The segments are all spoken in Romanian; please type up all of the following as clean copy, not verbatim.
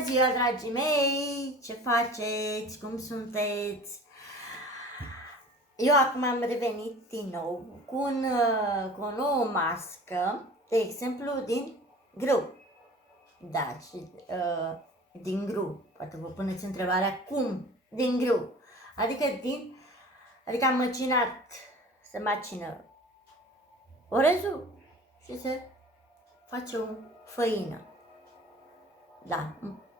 Bună ziua, dragii mei! Ce faceți? Cum sunteți? Eu acum am revenit din nou cu o nouă mască, de exemplu, din grâu. Da, și din grâu. Poate vă puneți întrebarea cum din grâu. Adică am măcinat, se macină orezul și se face o făină. Da,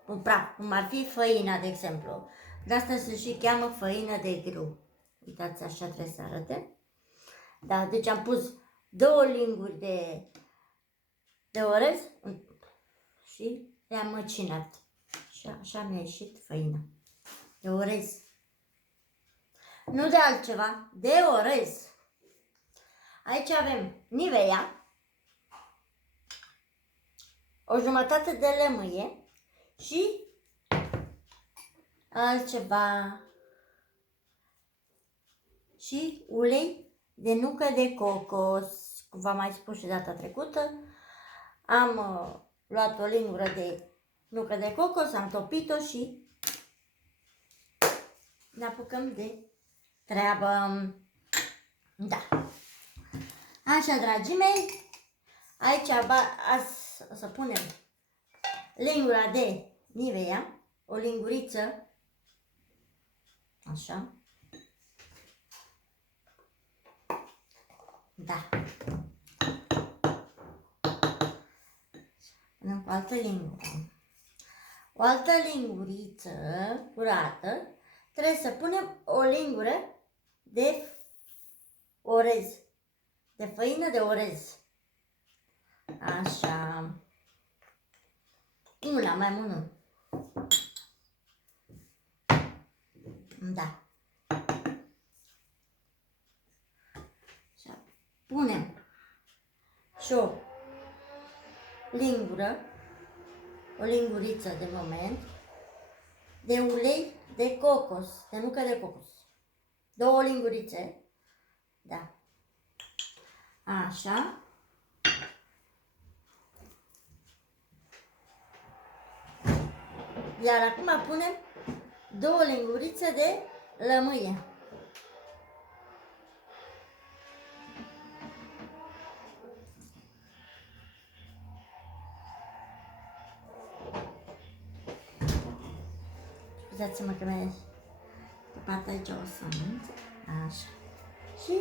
un praf, cum ar fi făina, de exemplu. De asta se și cheamă făină de grâu. Uitați, așa trebuie să arate. Da, deci am pus 2 linguri de orez și le-am măcinat. Și așa mi-a ieșit făină de orez. Nu de altceva, de orez. Aici avem Nivea, o jumătate de lămâie și altceva și ulei de nucă de cocos. Cum v-am mai spus și data trecută, am luat o lingură de nucă de cocos, am topit-o și ne apucăm de treabă. Da. Așa, dragii mei, aici o să punem lingura de Nivea, o linguriță, așa. Da. Punem cu altă lingură. O altă linguriță curată, trebuie să punem o lingură de orez, de făină de orez. Așa. Una, mai mult nu. Da. Așa. Punem și o lingură, o linguriță de moment, de ulei de cocos, de nucă de cocos. 2 lingurițe. Da. Așa. Iar acum punem 2 lingurițe de lămâie. Scuzați-mă că mi-a tăpat aici o sămânță. Așa. Și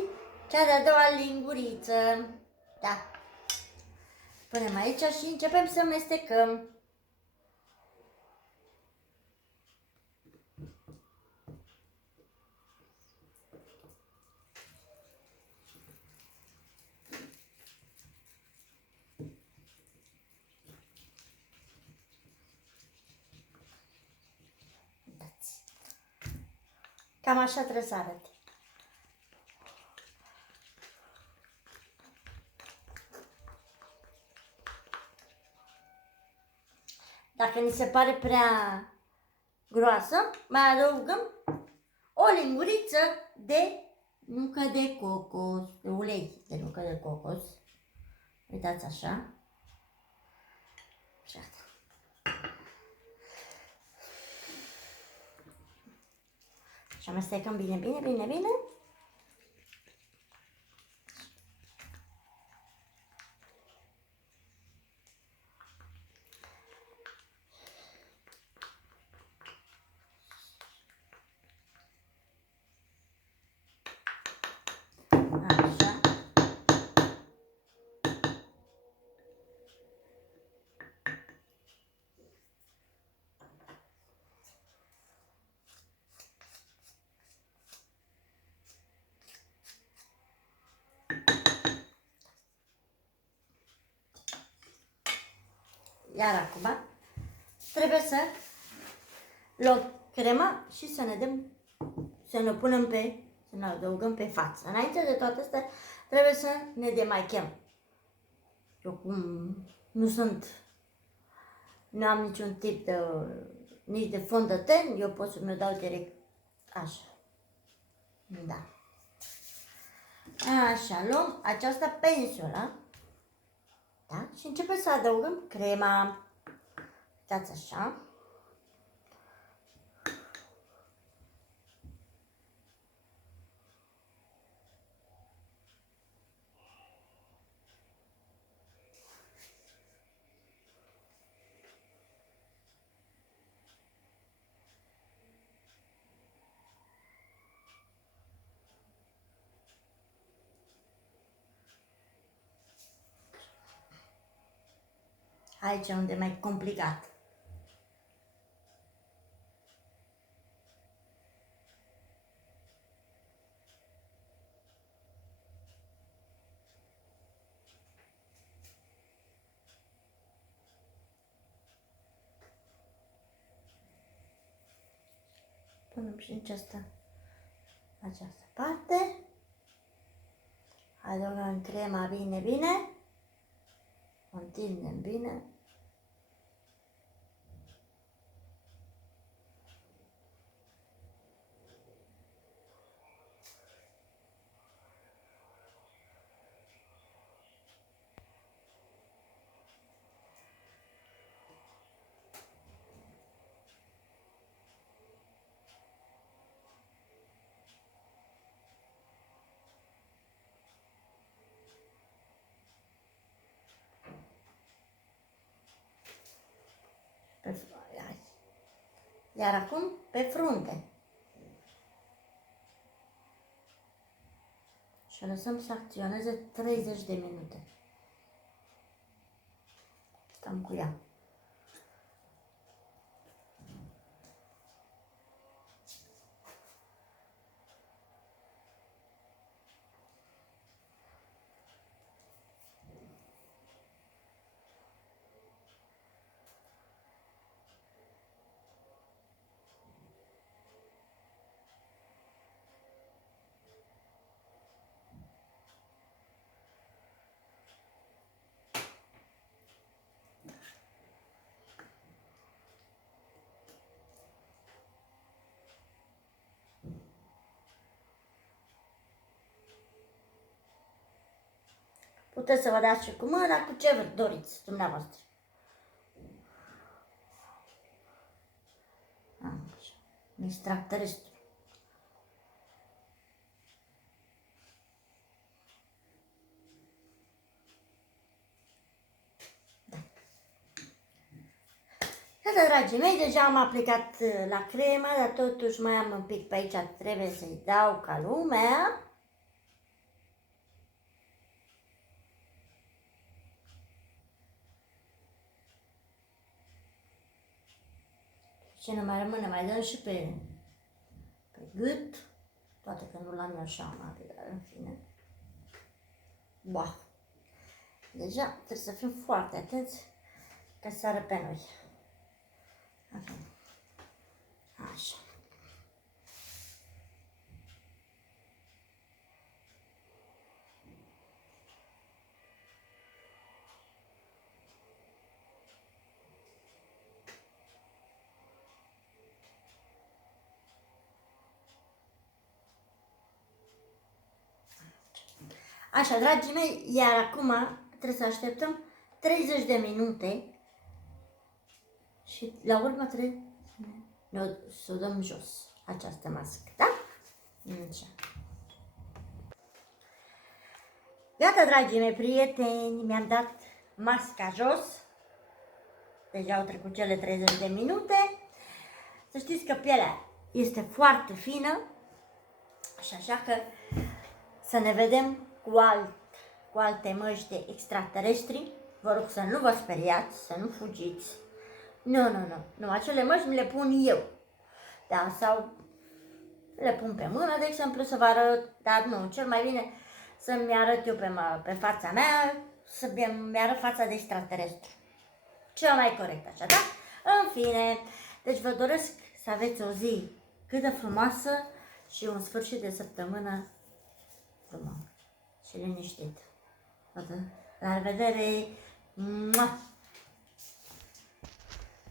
cea de-a doua linguriță. Da. Punem aici și începem să mestecăm. Cam așa trebuie să arate. Dacă ni se pare prea groasă, mai adăugăm o linguriță de nucă de cocos, de ulei de nucă de cocos. Uitați așa. Și asta. Și amestecăm bine, bine, bine, bine. Așa. Iar acum trebuie să luăm crema și să ne punem să ne adăugăm pe față. Înainte de toate astea trebuie să ne demachiem. Eu cum nu am niciun tip nici de fond de ten, eu pot să mi dau direct așa. Da. Așa, luăm această pensulă. Da? Și începem să adăugăm crema. Uitați așa. Aici unde e mai complicat. Punem și în această parte. Adăugăm crema bine. O întindem bine. Iar acum pe frunte. Și o lăsăm să acționeze 30 de minute. Stăm cu ea. Puteți să vă dați și cu mâna, cu ce vă doriți dumneavoastră. Așa. Extractă restul. Da. Iată, dragii mei, deja am aplicat la cremă, dar totuși mai am un pic pe aici, trebuie să-i dau ca lumea. Ce ne mai rămâne, mai dăm și pe gât, toate că nu l-am eu așa mare, dar în fine. Boah. Deja trebuie să fim foarte atenți ca să sară pe noi. Așa. Așa, dragii mei, iar acum trebuie să așteptăm 30 de minute și la urmă trebuie să o dăm jos, această mască, da? Așa. Gata, dragii mei prieteni, mi-am dat masca jos. Deja au trecut cele 30 de minute. Să știți că pielea este foarte fină și așa că să ne vedem cu alte măști de extraterestri. Vă rog să nu vă speriați, să nu fugiți. Nu, acele măști mi le pun eu. Da, sau le pun pe mână, de exemplu, să vă arăt, dar nu, cel mai bine să-mi arăt eu pe fața mea, să-mi arăt fața de extraterestru. Cel mai corect așa, da? În fine, deci vă doresc să aveți o zi cât de frumoasă și un sfârșit de săptămână frumos și liniștit. La revedere! Mua!